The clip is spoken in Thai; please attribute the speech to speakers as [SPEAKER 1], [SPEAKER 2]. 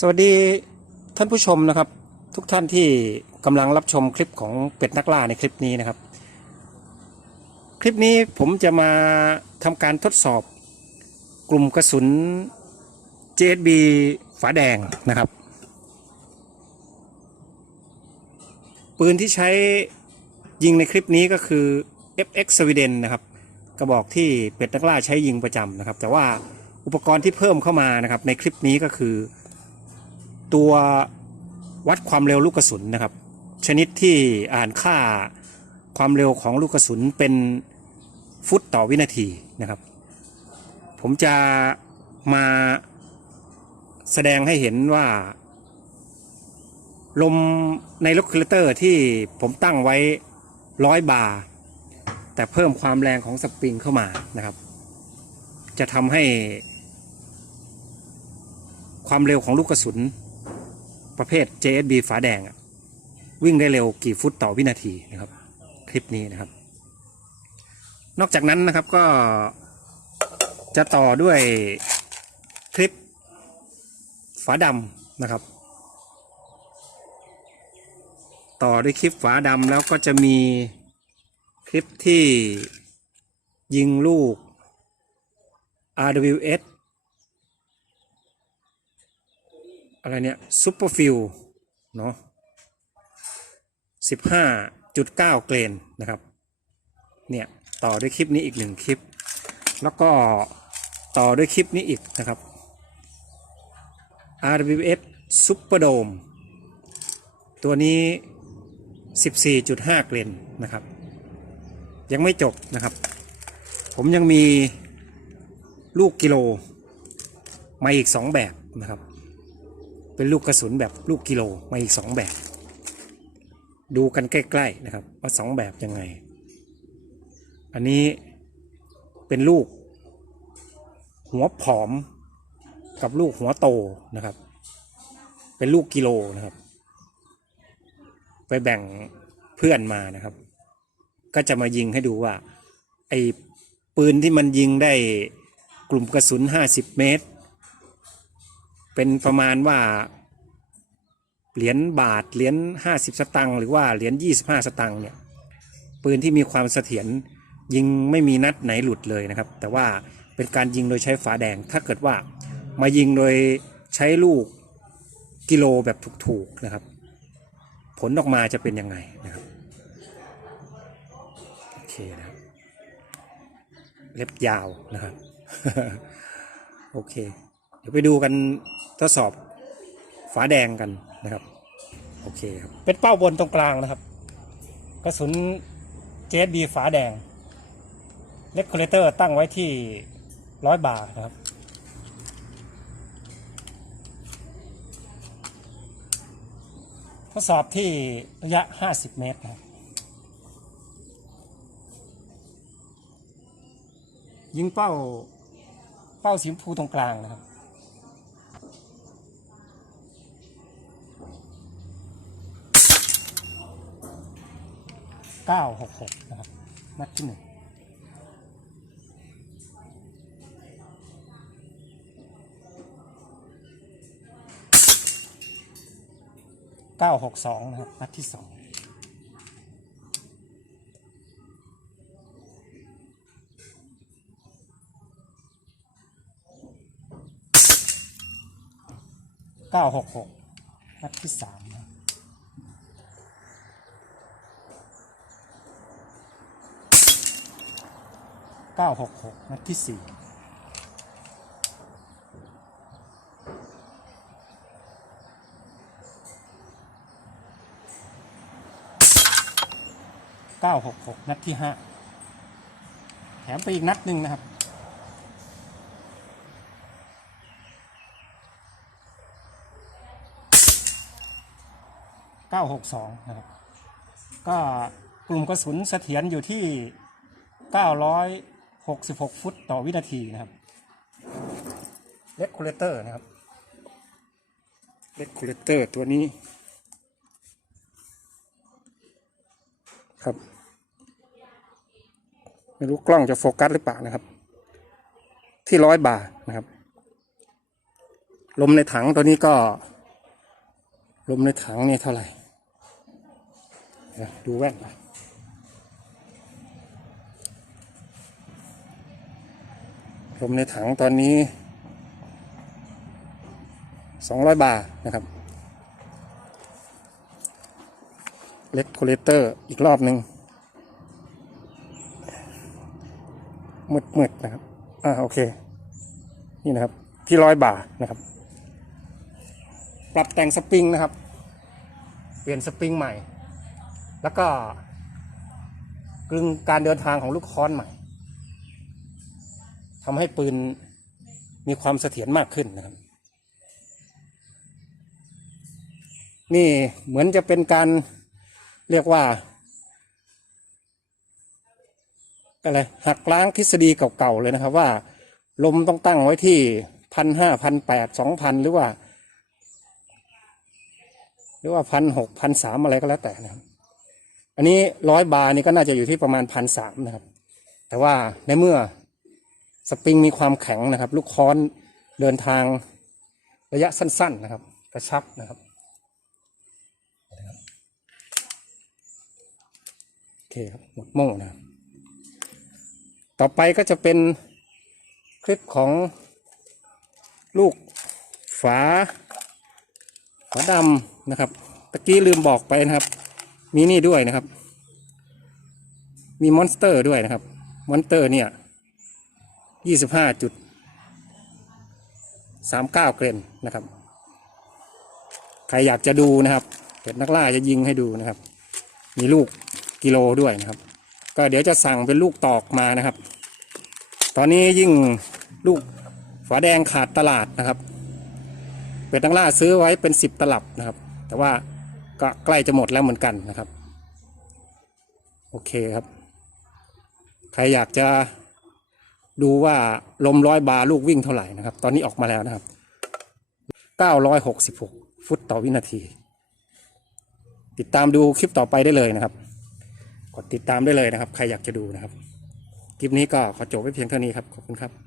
[SPEAKER 1] สวัสดีท่านผู้ชมนะครับ ทุกท่านที่กำลังรับชมคลิปของเป็ดนักล่าในคลิปนี้นะครับ คลิปนี้ผมจะมาทำการทดสอบกลุ่มกระสุน JSB ฝาแดงนะครับ ปืนที่ใช้ยิงในคลิปนี้ก็คือ FX Sweden นะครับ กระบอกที่เป็ดนักล่าใช้ยิงประจำนะครับ แต่ว่าอุปกรณ์ที่เพิ่มเข้ามานะครับในคลิปนี้ก็คือ ตัววัดความเร็วลูกกระสุนนะครับ ชนิดที่อ่านค่าความเร็วของลูกกระสุนเป็นฟุตต่อวินาทีนะครับ ผมจะมาแสดงให้เห็นว่า ลมในล็อกคิลเตอร์ที่ผมตั้งไว้ร้อยบาร์แต่เพิ่มความแรงของสปริงเข้ามานะครับ จะทำให้ความเร็วของลูกกระสุน ประเภท JSB ฝาแดงอะวิ่งได้เร็วกี่ฟุตต่อวินาทีนะครับ คลิปนี้นะครับ นอกจากนั้นนะครับก็จะต่อด้วยคลิปฝาดำนะครับ ต่อด้วยคลิปฝาดำแล้วก็จะมีคลิปที่ยิงลูก RWS อะไรเนี่ยซูเปอร์ฟิลเนาะสิบห้าจุดเก้าเกรนนะครับ เนี่ยต่อด้วยคลิปนี้อีกหนึ่งคลิป แล้วก็ต่อด้วยคลิปนี้อีกนะครับ RWS Superdome ตัวนี้ 14.5 เกรนนะครับ ยังไม่จบนะครับ ผมยังมีลูกกิโลมาอีก 2 แบบนะครับ เป็นลูกกระสุนแบบลูกกิโลมาอีก 2 แบบ ดูกันใกล้ๆนะครับ ว่าสองแบบยังไง อันนี้เป็นลูก หัวผอมกับลูกหัวโตนะครับ เป็นลูกกิโลนะครับ ไปแบ่งเพื่อนมานะครับ ก็จะมายิงให้ดูว่าไอ้ปืนที่มันยิงได้กลุ่มกระสุน 50 เมตร เป็นประมาณว่าเหรียญบาทเหรียญ50สตังค์หรือว่าเหรียญ25สตังค์เนี่ยปืนที่มีความเสถียรยิงไม่มีนัดไหนหลุดเลยนะครับ แต่ว่าเป็นการยิงโดยใช้ฝาแดง ถ้าเกิดว่ามายิงโดยใช้ลูกกิโลแบบถูกๆนะครับ ผลออกมาจะเป็นยังไงนะครับโอเคนะเล็บยาวนะครับ โอเค ดี๋ยวไปดูกันทดสอบฝาแดงกันนะครับ โอเคครับ เป็นเป้าบนตรงกลางนะครับ กระสุน JSB ฝาแดงเลกคูลเลเตอร์ตั้งไว้ที่ร้อยบาร์นะครับ ทดสอบที่ระยะ 50 เมตรครับยิงเป้าเป้าสีชมพูตรงกลางนะครับ 966 นะครับ นัดที่หนึ่ง962นะครับ นัดที่สอง966นัดที่สามนะครับ 966 นัดที่สี่966 นัดที่ห้าแถมไปอีกนัดหนึ่งนะครับ 962 นะครับ ก็กลุ่มกระสุนเสถียรอยู่ที่ 66 ฟุตต่อวินาทีนะครับเลดคูลเลเตอร์นะครับเลดคูลเลเตอร์ตัวนี้ ครับ ไม่รู้กล้องจะโฟกัสหรือเปล่านะครับ ที่ร้อยบาทนะครับ ลมในถังตัวนี้ก็ ลมในถังนี่เท่าไหร่ ดูแว่นไป ลมในถังตอนนี้สองร้อยบาทนะครับเล็กโคเลเตอร์อีกรอบหนึ่งมืดมืดๆนะครับ อ่าโอเค นี่นะครับ ที่ร้อยบาทนะครับ ปรับแต่งสปริงนะครับ เปลี่ยนสปริงใหม่ แล้วก็กลึงการเดินทางของลูกค้อนใหม่ ทำให้ปืนมีความเสถียรมากขึ้นนะครับ นี่เหมือนจะเป็นการเรียกว่าอะไรหักล้างทฤษฎีเก่าๆเลยนะครับ ว่า ลมต้องตั้งไว้ที่พันห้าพันแปดสองพันหรือว่า หรือว่าพันหกพันสามอะไรก็แล้วแต่นะครับ อันนี้ร้อยบาร์นี่ก็น่าจะอยู่ที่ประมาณพันสามนะครับ แต่ว่าในเมื่อ สปริงมีความแข็งนะครับ ลูกค้อนเดินทางระยะสั้น ๆนะครับ กระชับนะครับโอเคครับหมดโม่นะครับต่อไปก็จะเป็นคลิปของลูกฝาฝาดำนะครับตะกี้ลืมบอกไปนะครับ มีนี่ด้วยนะครับ มีมอนสเตอร์ด้วยนะครับ มอนสเตอร์เนี่ย ยี่สิบห้าจุดสามเก้าเกรนนะครับ ใครอยากจะดูนะครับเด็ดนักล่าจะยิงให้ดูนะครับ มีลูกกิโลด้วยนะครับ ก็เดี๋ยวจะสั่งเป็นลูกตอกมานะครับ ตอนนี้ยิ่งลูกฝาแดงขาดตลาดนะครับเป็ดนักล่าซื้อไว้เป็นสิบตลับนะครับ แต่ว่าก็ใกล้จะหมดแล้วเหมือนกันนะครับ โอเคครับ ใครอยากจะ ดูว่าลมร้อยบาลูกวิ่งเท่าไหร่นะครับ ตอนนี้ออกมาแล้วนะครับ 966 ฟุตต่อวินาที ติดตามดูคลิปต่อไปได้เลยนะครับ กดติดตามได้เลยนะครับ ใครอยากจะดูนะครับ คลิปนี้ก็ขอจบไว้เพียงเท่านี้ครับ ขอบคุณครับ